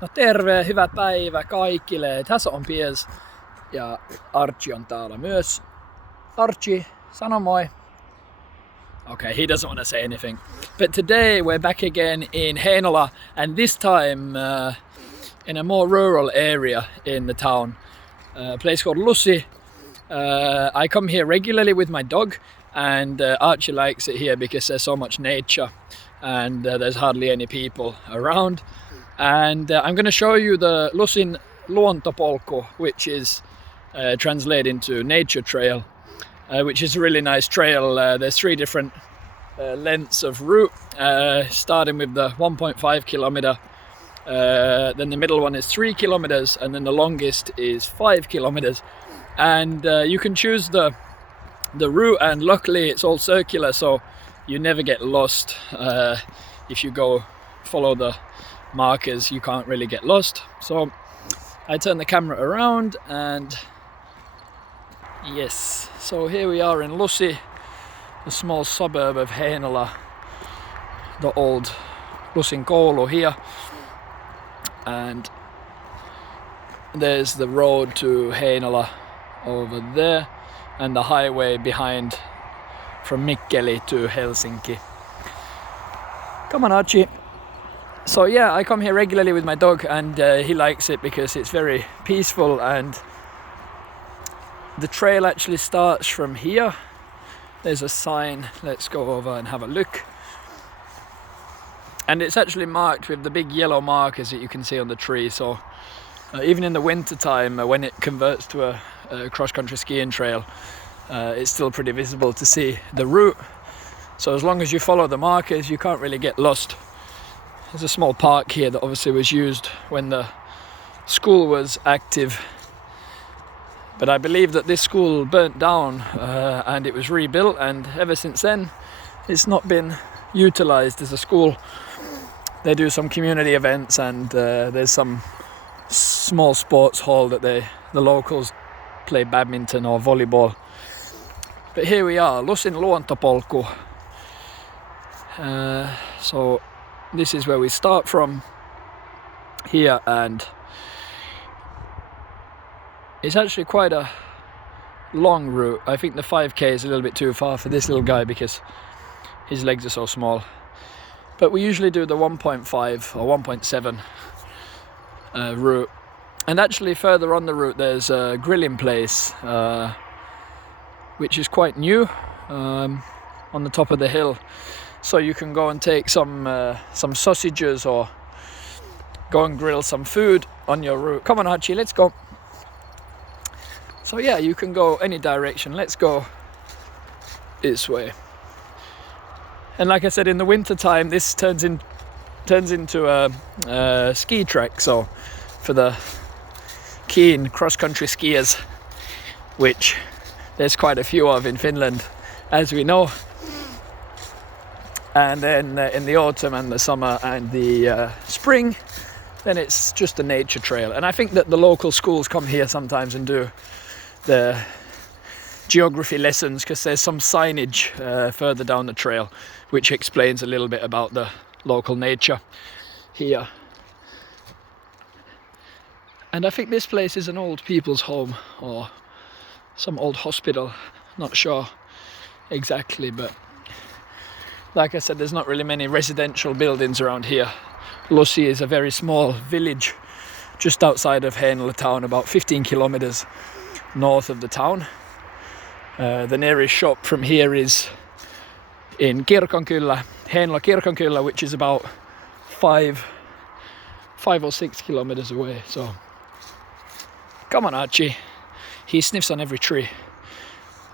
No terve, hyvää päivää kaikille. Tässä on Piers ja Archie on täällä myös. Archie, sano moi. Okay, he doesn't want to say anything. But today we're back again in Heinola, and this time in a more rural area in the town. A place called Lusin. I come here regularly with my dog, and Archie likes it here because there's so much nature and there's hardly any people around. And I'm going to show you the Lusin Luontopolku, which is translated into nature trail, which is a really nice trail. There's 3 different lengths of route, starting with the 1.5 kilometer, then the middle one is 3 kilometers, and then the longest is 5 kilometers. And you can choose the route, and luckily it's all circular, so you never get lost. If you go follow the markers, you can't really get lost. So I turn the camera around, and yes, so here we are in Lusin, the small suburb of Heinola, the old Lusin koulu here, and there's the road to Heinola over there, and the highway behind from Mikkeli to Helsinki. Come on, Archie. So yeah, I come here regularly with my dog, and he likes it because it's very peaceful, and the trail actually starts from here. There's a sign, let's go over and have a look. And it's actually marked with the big yellow markers that you can see on the tree, so even in the winter time, when it converts to a cross-country skiing trail, it's still pretty visible to see the route. So as long as you follow the markers, you can't really get lost. There's a small park here that obviously was used when the school was active, but I believe that this school burnt down and it was rebuilt, and ever since then it's not been utilized as a school. They do some community events, and there's some small sports hall that the locals play badminton or volleyball. But here we are, Lusin Luontopolku. So this is where we start from here, and it's actually quite a long route. I think the 5k is a little bit too far for this little guy because his legs are so small. But we usually do the 1.5 or 1.7 route. And actually further on the route there's a grilling place, which is quite new, on the top of the hill. So you can go and take some sausages or go and grill some food on your route. Come on, Archie, let's go. So yeah, you can go any direction. Let's go this way. And like I said, in the winter time, this turns into a ski track. So for the keen cross-country skiers, which there's quite a few of in Finland, as we know. And then in the autumn and the summer and the spring, then it's just a nature trail. And I think that the local schools come here sometimes and do the geography lessons, because there's some signage further down the trail which explains a little bit about the local nature here. And I think this place is an old people's home or some old hospital, not sure exactly, but like I said, there's not really many residential buildings around here. Lusin is a very small village just outside of Heinola town, about 15 kilometers north of the town. The nearest shop from here is in Kirkonkyllä, Heinola Kirkonkyllä, which is about 5 or 6 kilometers away. So come on, Archie. He sniffs on every tree.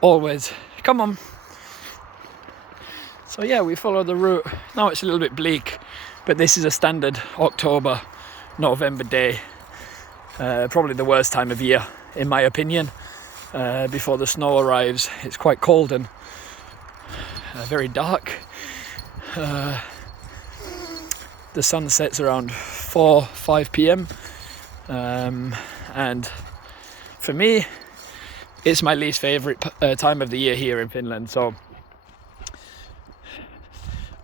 Always. Come on. So yeah, we follow the route. Now it's a little bit bleak, but this is a standard October, November day. Probably the worst time of year, in my opinion, before the snow arrives. It's quite cold and very dark. The sun sets around 4-5 p.m. And for me, it's my least favorite time of the year here in Finland. So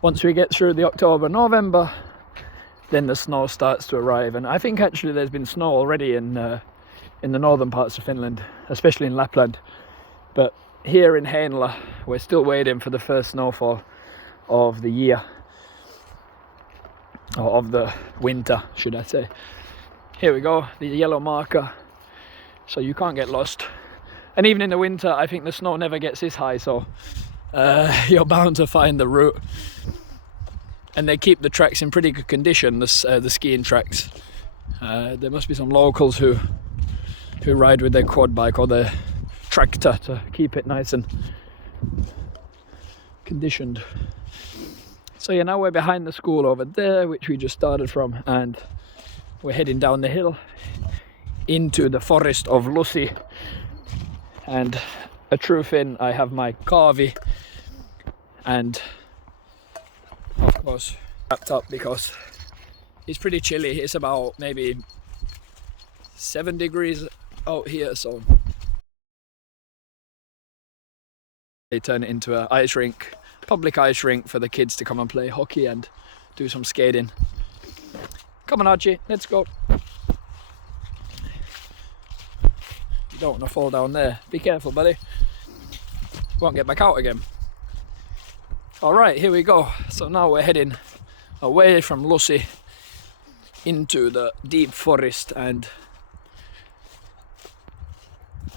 once we get through the October, November, then the snow starts to arrive. And I think actually there's been snow already in the northern parts of Finland, especially in Lapland. But here in Heinola, we're still waiting for the first snowfall of the year, or of the winter, should I say. Here we go, the yellow marker, so you can't get lost. And even in the winter, I think the snow never gets this high, so you're bound to find the route. And they keep the tracks in pretty good condition, the skiing tracks. There must be some locals who ride with their quad bike or their tractor to keep it nice and conditioned. So yeah, now we're behind the school over there, which we just started from, and we're heading down the hill into the forest of Lusi. And a true Finn, I have my kahvi and of course wrapped up because it's pretty chilly. It's about maybe 7 degrees out here, so they turn it into an ice rink, public ice rink for the kids to come and play hockey and do some skating. Come on Archie, let's go. You don't want to fall down there. Be careful, buddy. Won't get back out again. Alright, here we go. So now we're heading away from Lusi into the deep forest, and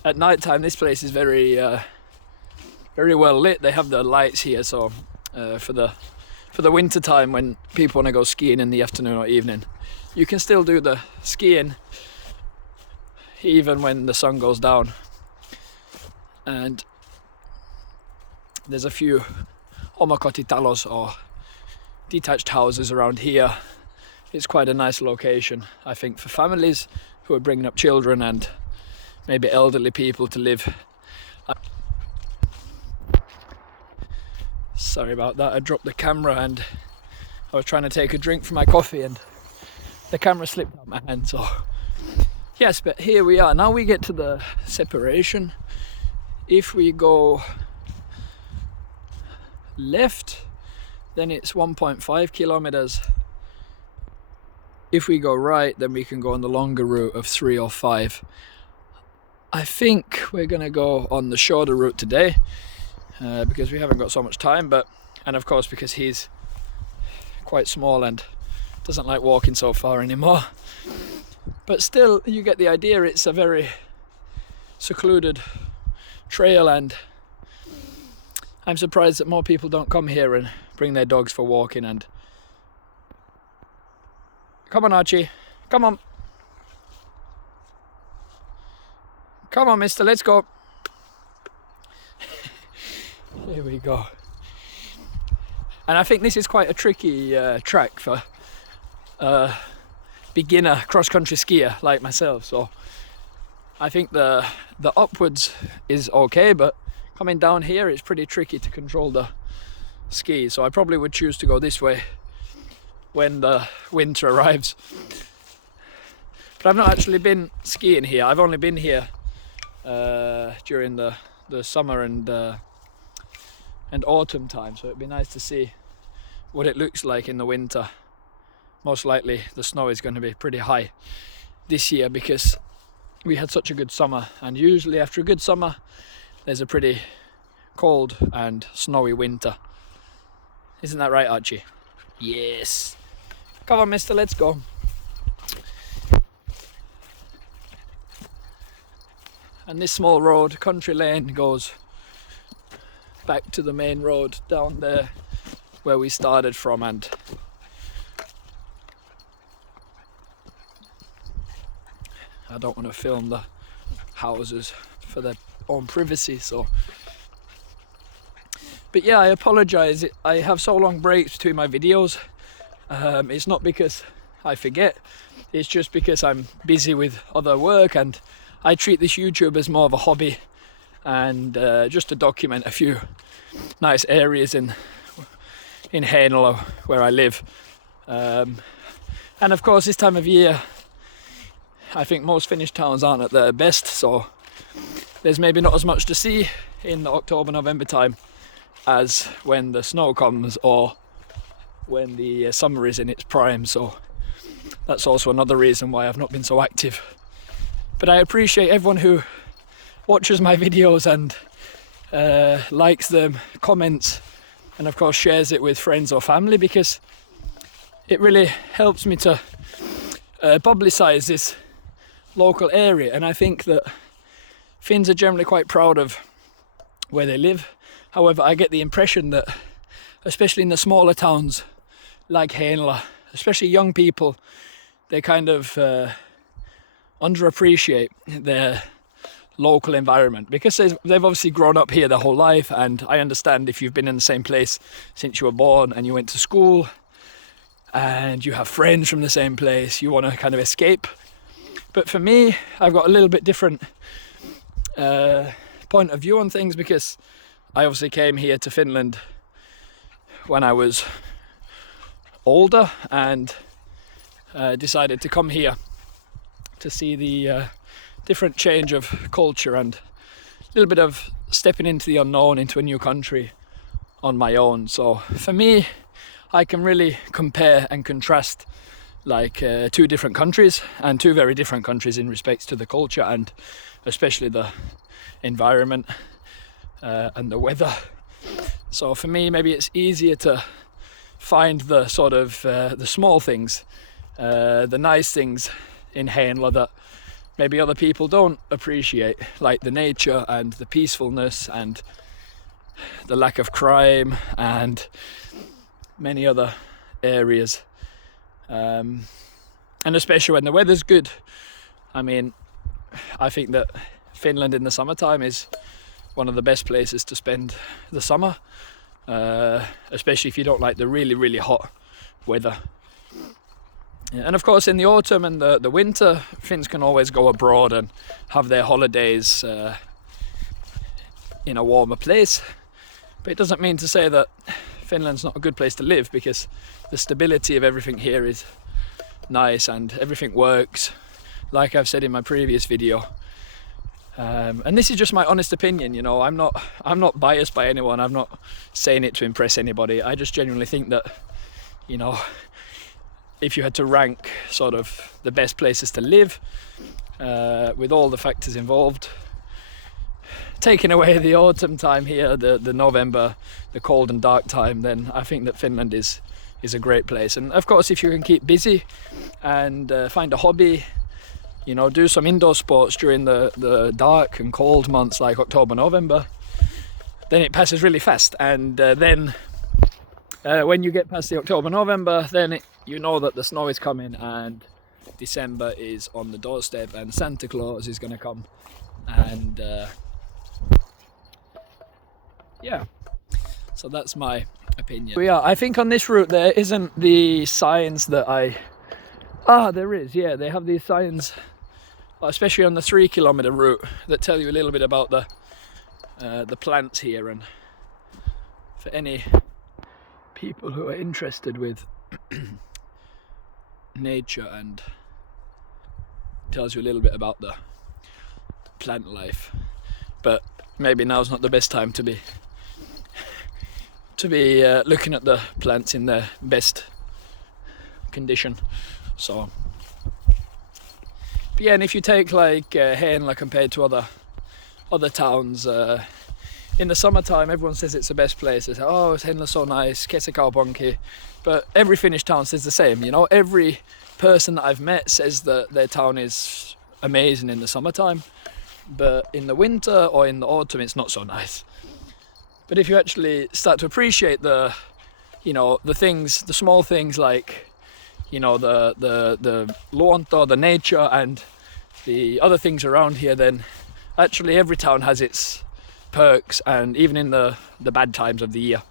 at night time this place is very well lit. They have the lights here, so for the winter time when people want to go skiing in the afternoon or evening, you can still do the skiing even when the sun goes down. And there's a few omakotitalos or detached houses around here. It's quite a nice location, I think, for families who are bringing up children and maybe elderly people to live. Sorry about that, I dropped the camera and I was trying to take a drink from my coffee and the camera slipped out of my hand, so yes, but here we are. Now we get to the separation. If we go left, then it's 1.5 kilometers. If we go right, then we can go on the longer route of 3 or 5. I think we're gonna go on the shorter route today because we haven't got so much time, and of course because he's quite small and doesn't like walking so far anymore. But still, you get the idea. It's a very secluded trail, and I'm surprised that more people don't come here and bring their dogs for walking. And come on Archie, come on. Come on mister, let's go. Here we go. And I think this is quite a tricky track for beginner cross-country skier like myself, so I think the upwards is okay, but coming down here it's pretty tricky to control the skis, so I probably would choose to go this way when the winter arrives. But I've not actually been skiing here. I've only been here during the summer and autumn time, so it'd be nice to see what it looks like in the winter. Most likely the snow is going to be pretty high this year because we had such a good summer, and usually after a good summer there's a pretty cold and snowy winter. Isn't that right Archie? Yes. Come on mister, let's go. And this small road, country lane, goes back to the main road down there where we started from, and I don't want to film the houses for their own privacy, so. But yeah, I apologise, I have so long breaks between my videos. It's not because I forget, it's just because I'm busy with other work, and I treat this YouTube as more of a hobby and just to document a few nice areas in Heinola where I live. And of course this time of year I think most Finnish towns aren't at their best, so there's maybe not as much to see in the October-November time as when the snow comes or when the summer is in its prime. So that's also another reason why I've not been so active. But I appreciate everyone who watches my videos and likes them, comments, and of course shares it with friends or family, because it really helps me to publicise this local area. And I think that Finns are generally quite proud of where they live. However, I get the impression that, especially in the smaller towns like Heinola, especially young people, they kind of underappreciate their local environment, because they've obviously grown up here their whole life. And I understand if you've been in the same place since you were born and you went to school and you have friends from the same place, you want to kind of escape. But for me, I've got a little bit different point of view on things, because I obviously came here to Finland when I was older and decided to come here to see the different change of culture and a little bit of stepping into the unknown, into a new country on my own. So for me, I can really compare and contrast like two different countries, and two very different countries in respects to the culture and especially the environment and the weather. So for me, maybe it's easier to find the sort of the small things, the nice things in Heinola that maybe other people don't appreciate, like the nature and the peacefulness and the lack of crime and many other areas. And especially when the weather's good. I mean, I think that Finland in the summertime is one of the best places to spend the summer, especially if you don't like the really, really hot weather. And of course in the autumn and the winter, Finns can always go abroad and have their holidays in a warmer place. But it doesn't mean to say that Finland's not a good place to live, because the stability of everything here is nice and everything works, like I've said in my previous video. And this is just my honest opinion, you know. I'm not biased by anyone. I'm not saying it to impress anybody. I just genuinely think that, you know, if you had to rank sort of the best places to live, with all the factors involved, taking away the autumn time here, the November, the cold and dark time, then I think that Finland is a great place. And of course, if you can keep busy and find a hobby, you know, do some indoor sports during the dark and cold months like October, November, then it passes really fast. And then when you get past the October, November, then you know that the snow is coming and December is on the doorstep and Santa Claus is going to come. And yeah, so that's my opinion. But yeah, I think on this route there isn't the signs that there is, yeah, they have these signs, especially on the 3 kilometer route, that tell you a little bit about the plants here. And for any people who are interested with nature, and tells you a little bit about the plant life. But maybe now's not the best time to be looking at the plants in their best condition. So, but yeah, and if you take like Heinola compared to other towns, in the summertime everyone says it's the best place. They say, oh, Heinola's so nice, kesäkaupunki. But every Finnish town says the same, you know. Every person that I've met says that their town is amazing in the summertime, but in the winter or in the autumn it's not so nice. But if you actually start to appreciate the things, the small things, like, you know, the luonto, the nature and the other things around here, then actually every town has its perks, and even in the bad times of the year.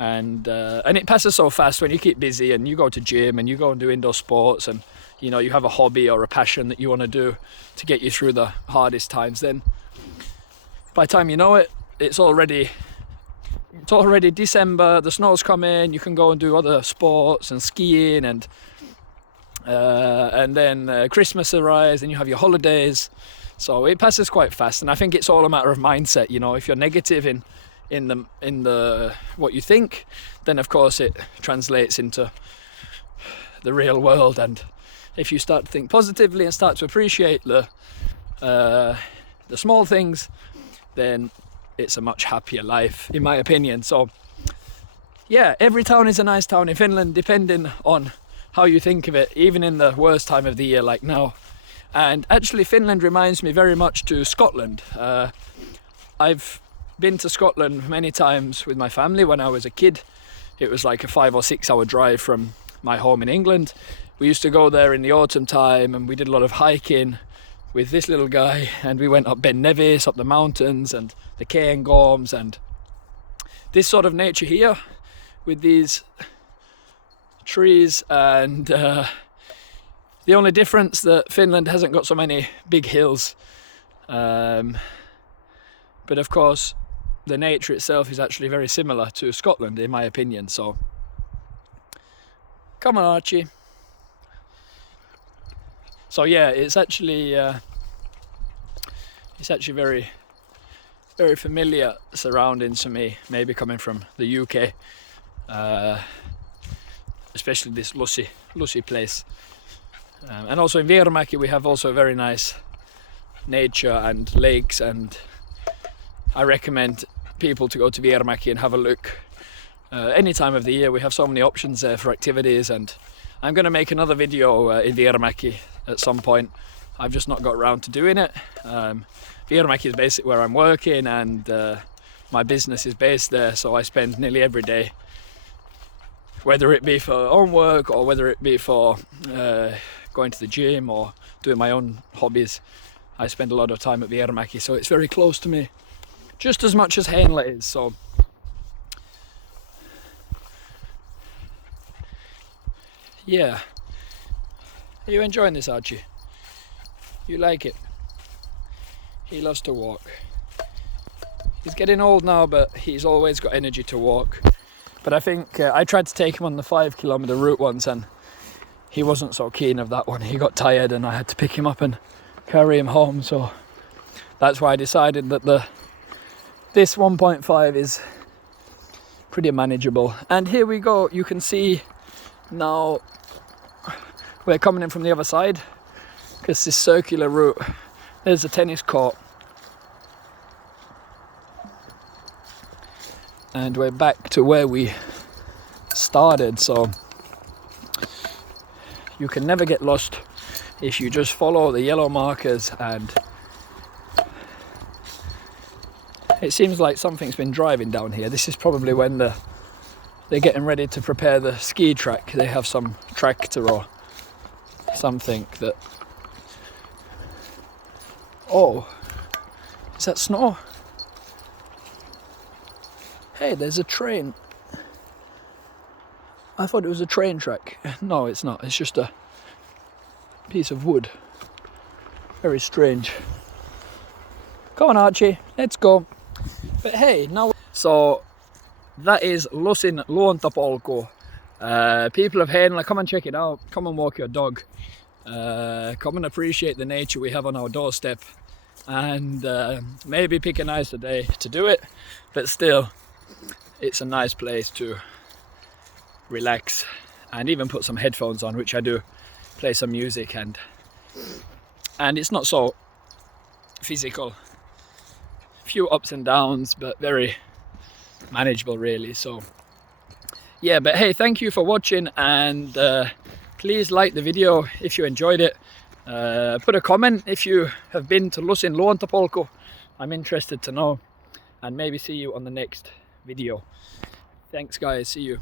And it passes so fast when you keep busy and you go to gym and you go and do indoor sports, and you know, you have a hobby or a passion that you want to do to get you through the hardest times. Then by the time you know it, it's already December, the snow's coming, you can go and do other sports and skiing, and then Christmas arrives and you have your holidays. So it passes quite fast, and I think it's all a matter of mindset. You know, if you're negative in the what you think, then of course it translates into the real world, and if you start to think positively and start to appreciate the small things, then it's a much happier life, in my opinion. So yeah, every town is a nice town in Finland, depending on how you think of it, even in the worst time of the year like now. And actually Finland reminds me very much to Scotland. I've been to Scotland many times with my family when I was a kid. It was like a 5 or 6 hour drive from my home in England. We used to go there in the autumn time, and we did a lot of hiking with this little guy, and we went up Ben Nevis, up the mountains, and the Cairngorms, and this sort of nature here with these trees. And the only difference that Finland hasn't got so many big hills, but of course the nature itself is actually very similar to Scotland, in my opinion. So come on, Archie. So yeah, it's actually very, very familiar surroundings for me, maybe coming from the UK, especially this Lusi place. And also in Vierumäki we have also very nice nature and lakes, and I recommend people to go to Vierumäki and have a look any time of the year. We have so many options there for activities, and I'm going to make another video in Vierumäki at some point. I've just not got around to doing it. Vierumäki is basically where I'm working, and my business is based there, so I spend nearly every day, whether it be for own work or whether it be for going to the gym or doing my own hobbies, I spend a lot of time at Vierumäki, so it's very close to me, just as much as Heinola is. So yeah, are you enjoying this, Archie? You like it? He loves to walk. He's getting old now, but he's always got energy to walk. But I think I tried to take him on the 5 kilometer route once, and he wasn't so keen of that one. He got tired and I had to pick him up and carry him home. So that's why I decided that this 1.5 is pretty manageable. And here we go. You can see now we're coming in from the other side, because this circular route, there's a tennis court, and we're back to where we started. So you can never get lost if you just follow the yellow markers. And it seems like something's been driving down here. This is probably when they're getting ready to prepare the ski track. They have some tractor or something that... Oh, is that snow? Hey, there's a train. I thought it was a train track. No, it's not. It's just a piece of wood. Very strange. Come on, Archie, let's go. But hey, now... So, that is Lusin Luontopolku. People of Heinola, come and check it out. Come and walk your dog. Come and appreciate the nature we have on our doorstep. And maybe pick a nicer day to do it. But still, it's a nice place to relax and even put some headphones on, which I do, play some music, and it's not so physical. Few ups and downs, but very manageable really. So yeah, but hey, thank you for watching, and please like the video if you enjoyed it. Put a comment if you have been to Lusin Luontopolku. I'm interested to know, and maybe see you on the next video. Thanks guys, see you.